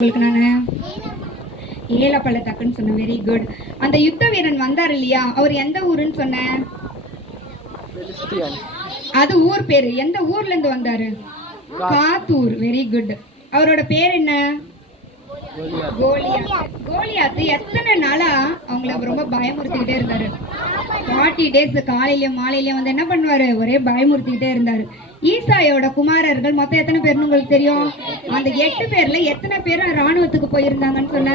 உங்களுக்கு நானு ஏல பள்ளத்தாக்குன்னு சொன்னேன். Very good. அந்த யுத்த வீரன் வந்தார் இல்லையா, அவர் எந்த ஊருன்னு சொன்னேன்? அது ஊர் பேரு. எந்த ஊர்ல இருந்து வந்தாரு? காத்தூர். Very good. அவரோட பேர் என்ன? கோலியாத். கோலியாத் எத்தனை நாளா அவங்கள ரொம்ப பயமுறுத்திக்கிட்டே இருந்தாரு. 40 days காலையிலயும் மாலையிலயும் வந்து என்ன பண்ணுவாரு, ஒரே பயமுறுத்திக்கிட்டே இருந்தாரு. ஈசாயோட குமாரர்கள் மொத்தம் எத்தனை பேர்னு உங்களுக்கு தெரியும்? அந்த 8 பேர்ல எத்தனை பேர் ராணுவத்துக்கு போயிருந்தாங்கன்னு சொன்ன?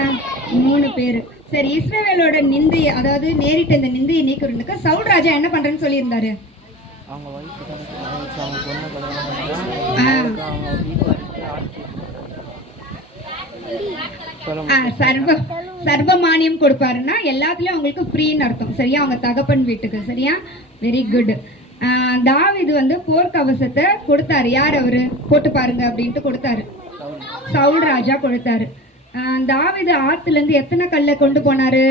3 பேர். சரி, இஸ்ரவேலோட நிந்தை, அதாவது நேரிட்ட இந்த நிந்தையை நீக்கிறதுக்கு சவுல் ராஜா என்ன பண்றேன்னு சொல்லியிருந்தாரு? சர்வமானியம் கொடுப்பாருன்னா எல்லாத்துலயும் அவங்களுக்கு ஃப்ரீன்னு அர்த்தம். சரியா? அவங்க தகப்பன் வீட்டுக்கு. சரியா? Very good. தாவீது வந்து போர்க்கவசத்தை கொடுத்தாரு. யார் அவரு? போட்டு பாருங்க அப்படின்ட்டு கொடுத்தாரு. சவுல் ராஜா கொடுத்தாரு. தாவீது ஆத்துல இருந்து எத்தனை கல்லை கொண்டு போனாரு?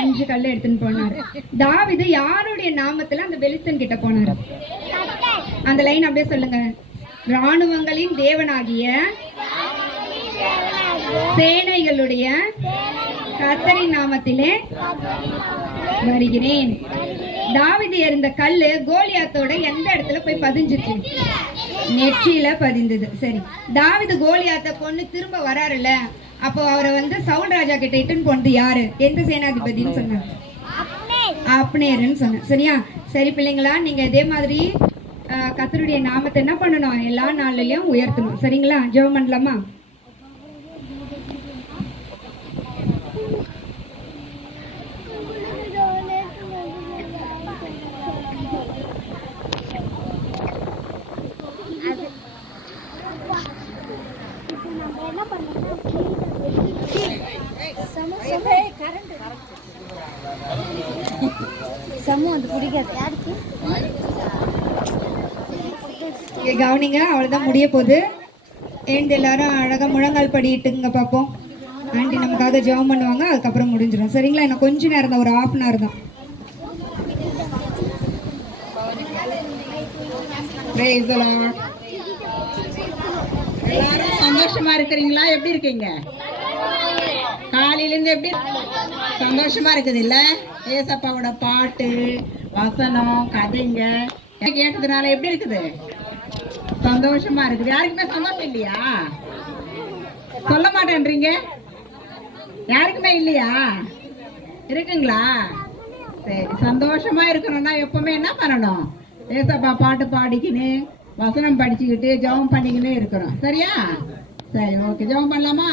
5 கல்லை எடுத்துன்னு போனாரு. தாவீது யாருடைய நாமத்துல அந்த பெலிஸ்தன் கிட்ட போனாரு? அந்த லைன் அப்படியே சொல்லுங்க. ராணுவங்களின் தேவனாகிய சேனைகளுடைய கர்த்தரின் நாமத்திலே வருகிறேன். தாவீது எறிந்த கல்லு கோலியாத்தோட எந்த இடத்துல போய் பதிஞ்சிச்சு? நெற்றியில பதிந்தது. சரி, தாவீது கோலியாத்தை கொண்டு திரும்ப வராருல்ல, அப்போ அவரை வந்து சவுல் ராஜா கிட்ட இட்டுன்னு போனது யாரு? எந்த சேனாதிபதினு சொன்னார்? அப்னேர்னு சொன்னேன். சரியா? சரி பிள்ளைங்களா, நீங்க இதே மாதிரி கர்த்தருடைய நாமத்தை என்ன பண்ணணும்? எல்லா நாளிலையும் உயர்த்தணும். சரிங்களா? ஜெபம் பண்ணலாமா? கவனிங்க, அவ்வளவுதான், முடிய போகுது. எழுந்து எல்லாரும் அழகா முழங்கால் படிட்டுங்க பார்ப்போம். ஆண்டி நமக்காக ஜெபம் பண்ணுவாங்க, அதுக்கப்புறம் முடிஞ்சிடும். சரிங்களா? இன்னும் கொஞ்ச நேரம் தான், ஒரு 1/2 hour தான். எல்லாரும் சந்தோஷமா இருக்கிறீங்களா? எப்படி இருக்கீங்க? காலையில இருந்து எப்படி சந்தோஷமா இருக்குது இல்ல? ஏசப்பாவோட பாட்டு, வசனம், கதைங்க கேட்டதுனால எப்படி இருக்குது? சந்தோஷமா இருக்குது. யாருக்குமே சந்தோஷம் இல்லையா? சொல்ல மாட்டேன்றீங்க. யாருக்குமே இல்லையா? இருக்குங்களா? சரி, சந்தோஷமா இருக்கணும்னா எப்பவுமே என்ன பண்ணணும்? ஏசப்பா பாட்டு பாடிக்கின்னு, வசனம் படிச்சுக்கிட்டு, ஜெபம் பண்ணிக்கின்னு இருக்கணும். சரியா? சரி, ஓகே. ஜெபம் பண்ணலாமா?